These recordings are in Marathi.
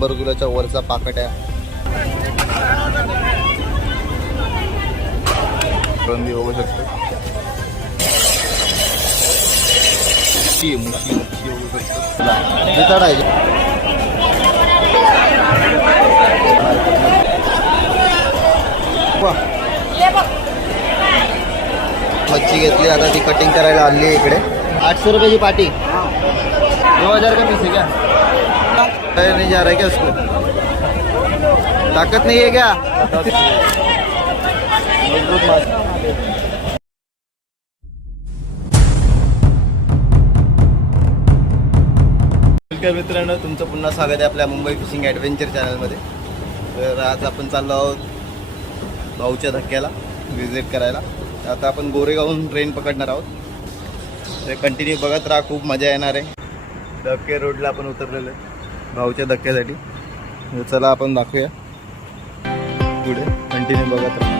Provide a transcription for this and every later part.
100 किलोच्या वरचा पाकट आहे. रंदी बघू शकतो. मुशी बघू शकतो. मच्छी घेतली, आता ती कटिंग करायला आणली आहे इकडे. 800 रुपये की पाटी. 2000 का पीस है क्या? नहीं जा रहा है क्या उसको? ताकत नहीं है क्या? मजबूत माल. नमस्कार मित्रांनो, तुमचं पुन्हा स्वागत आहे आपल्या मुंबई फिशिंग ॲडव्हेंचर चॅनलमध्ये. तर आज आपण चाललो आहोत भाऊच्या धक्क्याला विजिट करायला. आता आपण गोरेगावहून ट्रेन पकडणार आहोत. तर कंटिन्यू बघत राहा, खूप मजा येणार आहे. धक्के रोडला आपण उतरलेलो आहे भाऊच्या धक्क्यासाठी. चला आपण दाखवूया पुढे, कंटिन्यू बघत राहा.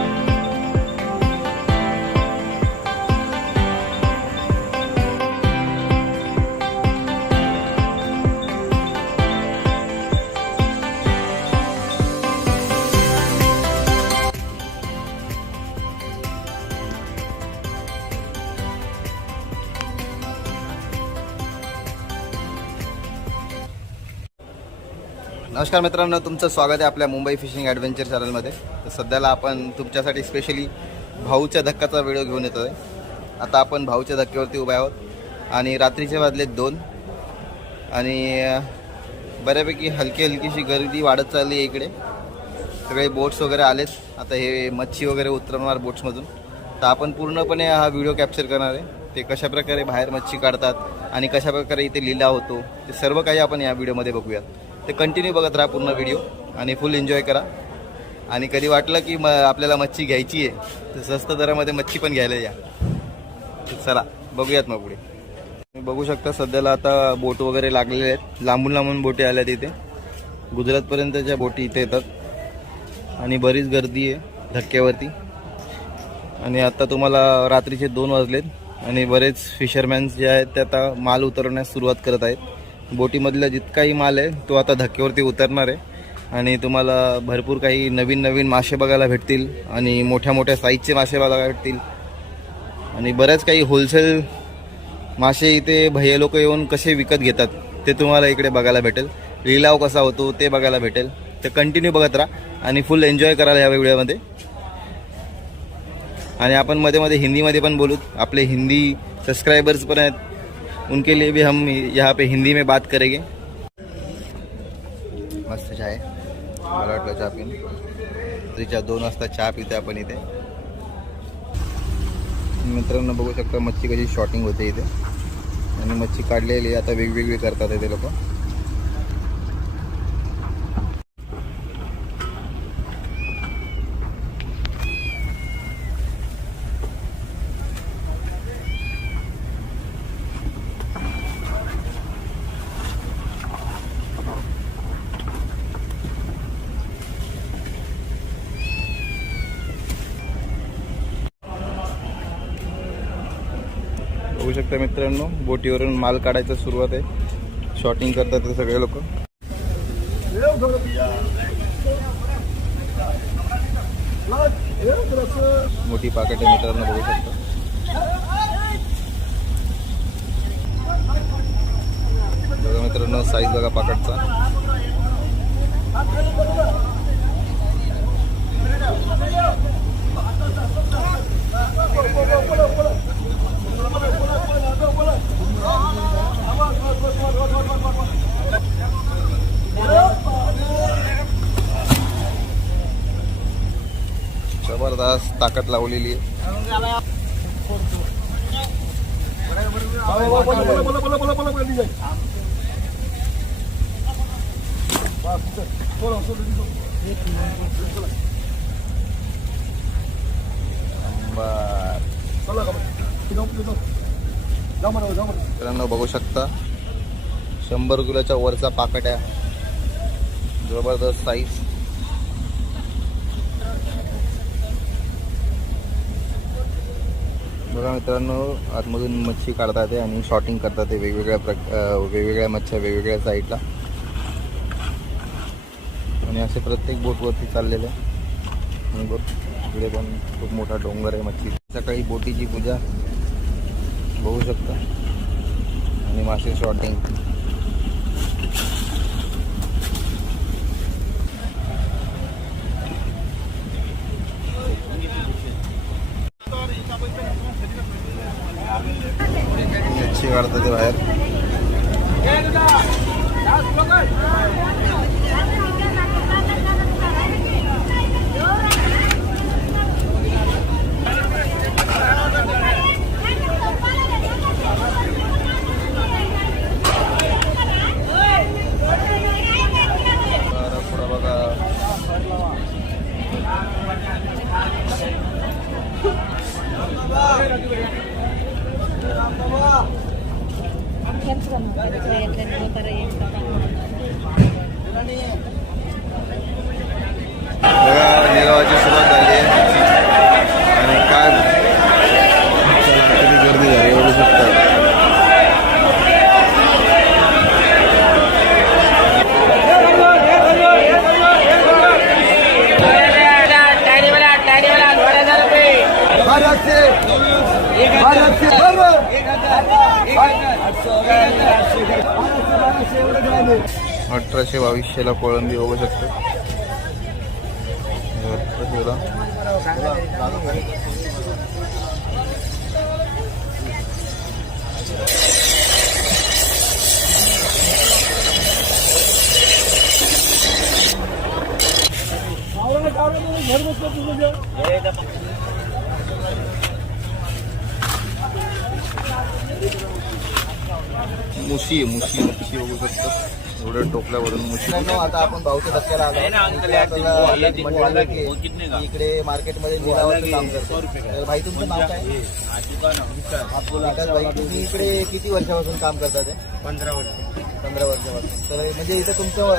नमस्कार मित्रांनो, तुमचं स्वागत आहे आपल्या मुंबई फिशिंग ॲडव्हेंचर चॅनलमध्ये. तर सध्याला आपण तुमच्यासाठी स्पेशली भाऊच्या धक्क्याचा व्हिडिओ घेऊन येतो आहे. आता आपण भाऊच्या धक्क्यावरती उभे आहोत आणि रात्रीचे वाजले 2 आणि बऱ्यापैकी हलकीशी गर्दी वाढत चालली आहे इकडे. सगळे बोट्स वगैरे आलेत. आता हे मच्छी वगैरे उतरवणार बोट्समधून. तर आपण पूर्णपणे हा व्हिडिओ कॅप्चर करणार आहे. ते कशाप्रकारे बाहेर मच्छी काढतात आणि कशाप्रकारे इथे लिलाव होतो, ते सर्व काही आपण या व्हिडिओमध्ये बघूयात. ते कंटिन्यू बघत राहा पूर्ण व्हिडिओ आणि फुल एन्जॉय करा. आणि कधी वाटलं की आपल्याला मच्छी घ्यायची आहे तर स्वस्त दरामध्ये मच्छी पण घ्यायला या. चला बघूयात मग पुढे. तुम्ही बघू शकता सध्याला आता बोट वगैरे लागलेले आहेत. लांबून बोटी आल्या तिथे. गुजरातपर्यंतच्या बोटी इथे येतात आणि बरीच गर्दी आहे धक्क्यावरती. आणि आता तुम्हाला रात्रीचे 2 वाजलेत आणि बरेच फिशरमॅन्स जे आहेत ते आता माल उतरवण्यास सुरुवात करत आहेत. बोटीमधला जितकाही माल आहे तो आता धक्क्यावरती उतरणार आहे आणि तुम्हाला भरपूर काही नवीन मासे बघायला भेटतील आणि मोठ्या साईजचे मासे बघायला भेटतील आणि बऱ्याच काही होलसेल मासे इथे भैया लोक येऊन कसे विकत घेतात ते तुम्हाला इकडे बघायला भेटेल. लिलाव कसा होतो ते बघायला भेटेल. तर कंटिन्यू बघत राहा आणि फुल एन्जॉय करायला ह्या व्हिडिओमध्ये. आणि आपण मध्ये हिंदीमध्ये पण बोलू. आपले हिंदी सब्सक्राइबर्स पण आहेत, उनके लिए भी हम यहाँ पे हिंदी में बात करेंगे. मस्त चाय, मला वाटलं चहा पिन. तिच्या 2 वाजता चहा पिते आपण इथे. मित्रांनो बघू शकता मच्छी कशी शॉटिंग होते इथे आणि मच्छी काढलेली आता वेगवेगळी करतात इथे लोक. बघू शकता मित्रांनो, बोटीवरून माल काढायचा सुरुवात आहे. शॉटिंग करतात ते सगळे लोक. मोठी पाकिट आहे मित्रांनो, बघू शकता. बघा मित्रांनो साईज बघा पाकिटचा. जबरदस्त ताकद लावलेली आहे. मित्रांनो बघू शकता 100 किलोच्या वरचा पाकट आहे. जबरदस्त साईज. बघा मित्रांनो, आतमधून मच्छी काढतात आणि शॉटिंग करतात वेगवेगळ्या मच्छ्या वेगवेगळ्या साईडला. आणि असे प्रत्येक बोटवरती चाललेले आहे. आणि बघ इकडे पण खूप मोठा डोंगर आहे मच्छी. सकाळी बोटीची पूजा बघू शकता आणि मासे शॉटिंग. मच्छी काढतात ते बाहेर. निगावाची सुरुवात झाली आहे आणि काय किती गर्दी झाली बघू शकता. अठराशे 2200ला कोळंबी बघू शकतो. मुशी मच्छी बघू शकतो. एवढ्या टोपल्यावरून मुशी. आता आपण भाऊच्या धक्क्याला आलो. इकडे मार्केटमध्ये निरावरचं काम करतो. तर भाई तुमचं नाव काय? विकास भाई, तुम्ही इकडे किती वर्षापासून काम करता? ते 15 वर्ष. 15 वर्षापासून. तर म्हणजे इथं तुमचं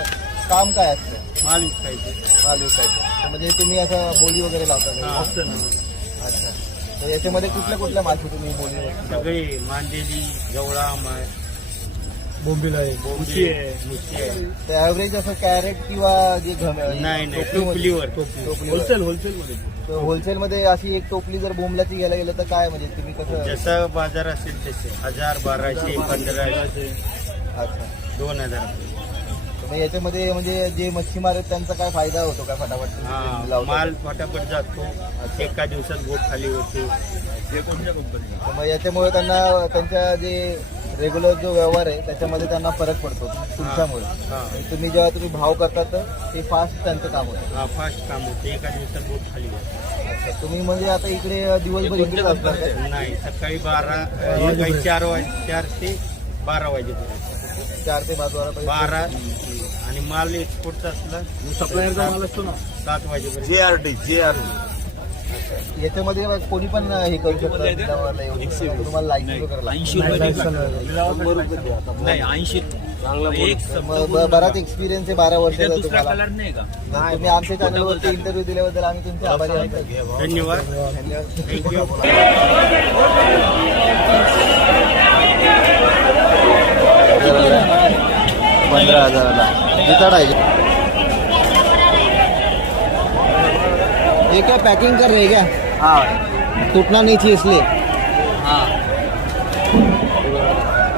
काम काय असतं? माल विकायचे. माल विकायचं. म्हणजे तुम्ही असं बोली वगैरे लावता का? अच्छा. तर याच्यामध्ये कुठल्या मासे तुम्ही बोली? सगळे मांदेली, जवळा, बोंबील आहे, मुशी आहे. तर ॲव्हरेज असं कॅरेट किंवा जे नाही टोपलीवर. होलसेलमध्ये अशी एक टोपली जर बोंबलाची घ्यायला गेलं तर काय म्हणजे तुम्ही कसं? जसं बाजार असेल तसे 1000, 1200, 1500. अच्छा. 2000. मग याच्यामध्ये म्हणजे जे मच्छीमार आहेत त्यांचा काय फायदा होतो का? फटाफट माल फटाफट जातो. एका दिवसात बोट खाली होते. मग याच्यामुळे त्यांना त्यांच्या जे रेग्युलर जो व्यवहार आहे त्याच्यामध्ये त्यांना फरक पडतो तुमच्यामुळे. तुम्ही जेव्हा भाव करता तर ते फास्ट त्यांचं काम होतं. फास्ट काम होते. एका दिवसात बोट खाली होते. अच्छा. तुम्ही म्हणजे आता इकडे दिवसभर इकडेच असणार का? नाही, सकाळी 4 ते 12 वाजेपर्यंत. 4 ते 12 आणि माल एक्सपोर्टचा असला सप्लायरचा माल असतो ना 7 वाजेपर्यंत. JRD. याच्यामध्ये कोणी पण हे करू शकतो. तुम्हाला लायसन्स वगैरे बराच एक्सपिरियन्स आहे 12 वर्षाचा तुम्हाला. तुम्ही आमच्या चॅनलवरती इंटरव्ह्यू दिल्याबद्दल आम्ही तुमचे आभारी आहोत. धन्यवाद. थँक्यू. 15,000ला जिताड आहे. ये क्या पैकिंग कर रहे क्या? हाँ. टूटना नहीं चाहिए इसलिए. हाँ.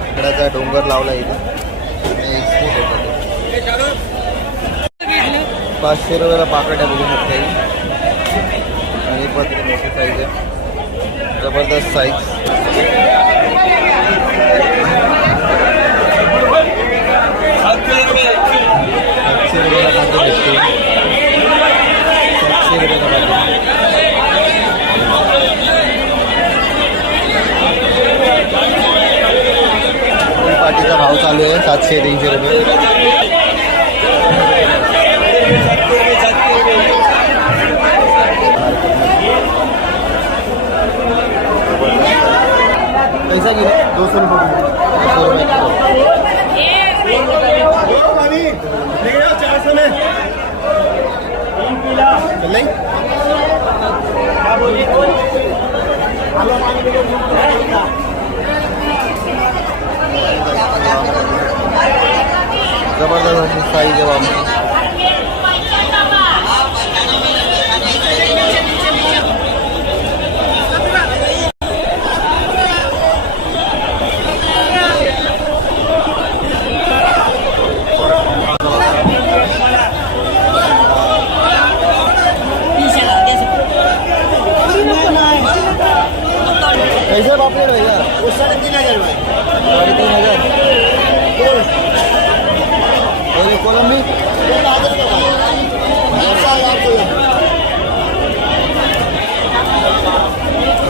इकडाचा डोंगर लावला इथे. एक्सपोर्ट होता. 500 रुपयाला पाकड्या बघू शकता. आणि पण मोठी साईज आहे. जबरदस्त साईज. 700 रुपयाला भेटते. 700 रुपयाला पाटीचा भाव चालू आहे 700-300 रुपये. पैसा किलो 200 रुपये. 400 में जबरदस्त साईज आहे बाबा. कैसे पापलेट भैया? वो 3,500 भाई। 3,500। और ये कोलंबी?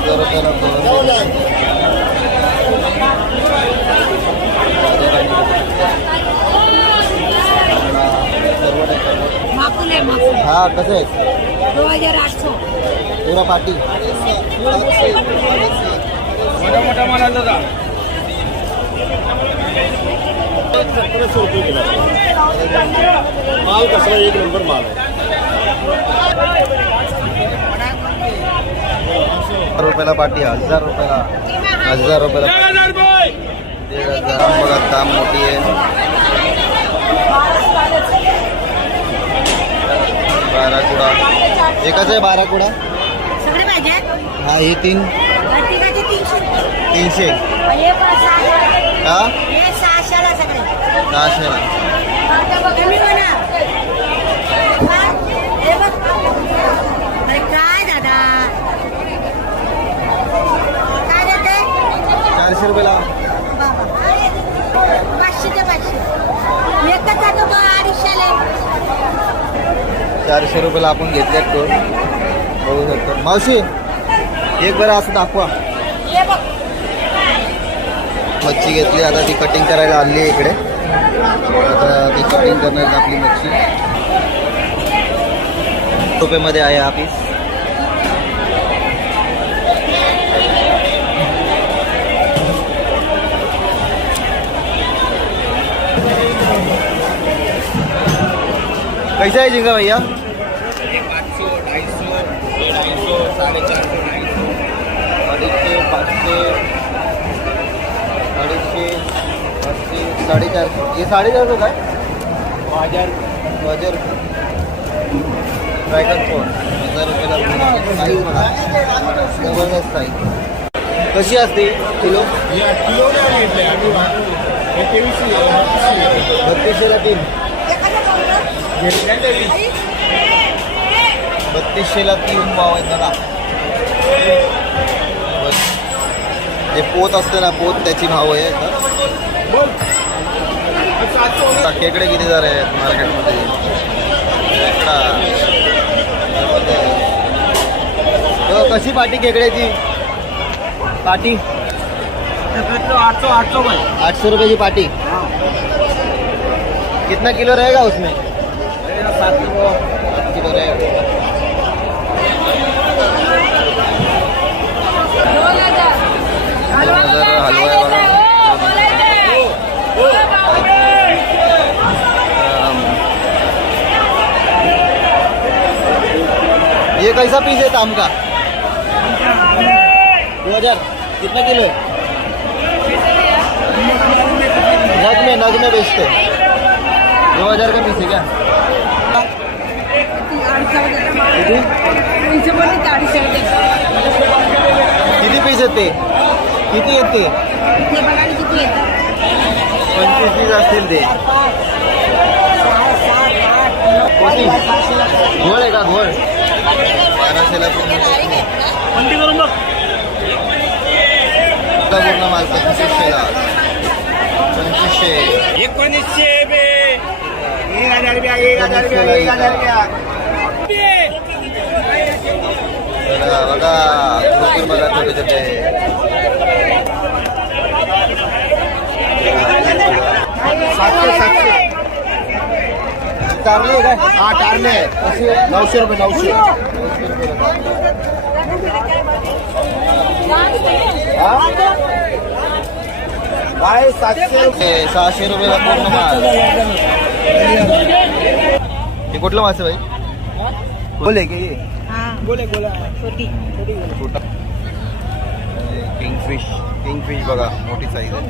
1,000 रुपयाला कोलंबी. माकुल आहे माकुल हा कसं आहे 2,800. पुरा पाटी. मोठा माल आला होता. 1,700 रुपये किलो. माल कसला एक नंबर माल आहे. रुपयाला पाटी. 1,000 रुपयाला. 1,000 रुपयाला. 1,500. बघा दाम मोठी आहे. 12 कुडा. एकच आहे 12 कुडा. सगळे पाहिजे हा हे 300. 300. हे पण 600. हा हे 600ला सगळे 600. कमी म्हणा. हे बघ. अरे काय दादा काय देते 400 रुपयाला. बाबा 500 ते 500 एकच जातो का 250ला. 400 रुपयाला आपण घेतल्यात तो बघू शकतो. मावशी एक बरं असं दाखवा. हे बघ मच्छी घेतली आता ती कटिंग करायला आणली आहे इकडे. आता ती कटिंग करणार आहे आपली मच्छी. रुपयामध्ये आहे हा पीस. कैसा है झींगा भैया? 500, 250, 250, 450, 250, 500, 250, 500, 450. ये 450 काय? 1000. ड्रॅगन फ्रूट 1,000 रुपयाला. साईज बघा जबरदस्त साईज. कशी असते किलो? या किलोने घेतले आम्ही. हे 2300. 3200ला 3. 3200ला 3 पाव आहेत बघा. जे पोत असते ना पोत त्याची भाव आहे आता. खेकडे किती जर आहेत मार्केटमध्ये. खेकडा कशी पाटी खेकड्याची? पाटी 800 भाई. 800 रुपये की पाटी. कितना किलो रहेगा उसमें? 7 किलो. 7 किलो रहेगा. 2,000 हलवा आहे बघा. ये कैसा पीस है ताम का? 2,000. कितना किलो है? नग में बेचते. 2,000 का पीस है क्या? किती? किती पीस येते? किती येते? 25 पीस असतील ते. कोणती? घोळ आहे का घोळ? 1200ला कोणती करून बघ. पूर्ण माल 2500ला. 2500. 1900 बे. 1,000 रुपया. 1,000 रुपया. 1,000 रुपया. बघा भरपूर बघा छोटे छोटे. 700. कारले काय? हा टारले. कशी आहे? 900 रुपये. 900. काय 700 रुपये. 600 रुपयाला पूर्ण माल. हे कुठलं मासे भाई? बोले की बोले छोटी छोटा किंगफिश बघा मोठी साईज आहे.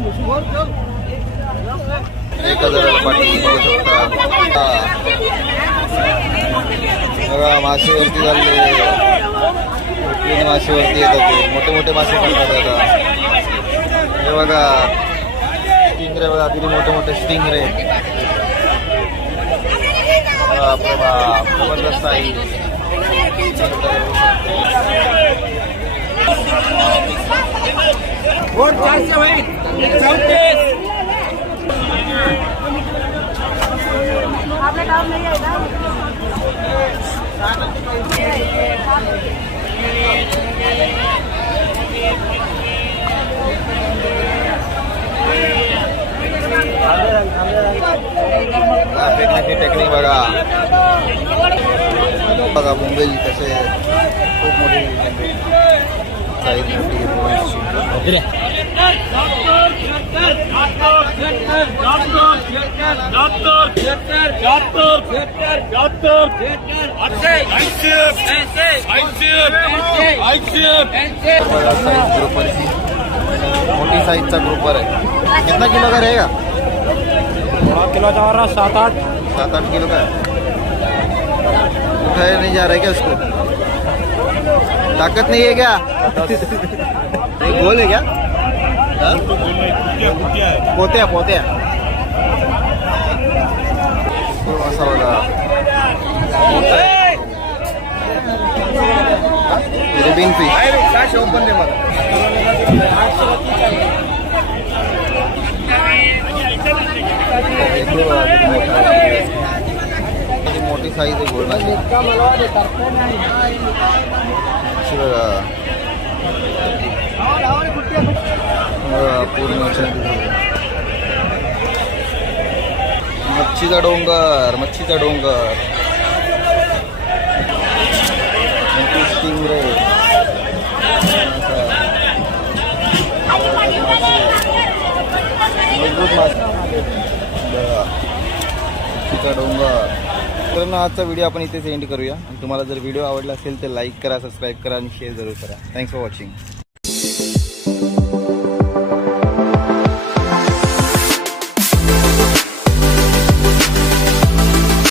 1,000 पाटी बघू शकता. बघा मासेवरती झाले. मासेवरती येतात ते मोठे मोठे मासे पडतात आता. हे बघा स्टिंगरे बघा किती मोठे मोठे स्टिंगरे. बापरे बाप जबरदस्त साईज. वोट 400 होईल 34 आपलं काम नाही आहे ना फेकण्याची टेक्निक बघा बघा मुंबई कसे खूप मोठी साईज मोठी साईज ग्रुपवरची मोठी साईजचा ग्रुपवर आहे कितना किलो का रहेगा किलो जा रहा 7-8 7-8 किलो का है उठाया नहीं जा रहा है क्या उसको ताकत नहीं है क्या ये गोल है क्या हाँ? पोत्या पोत्या तो असा बघा मोठा आहे. रिबीन फिश मोठी साईज आहे गोल्डाची पूर्ण मच्छीचा डोंगर मच्छीचा डोंगर स्टिंगरे मजबूत मच्छीचा डोंगर. तर ना आजचा व्हिडिओ आपण इथेच एंड करूया आणि तुम्हाला जर व्हिडिओ आवडला असेल तर लाईक करा सबस्क्राईब करा आणि शेअर जरूर करा. Thanks for watching.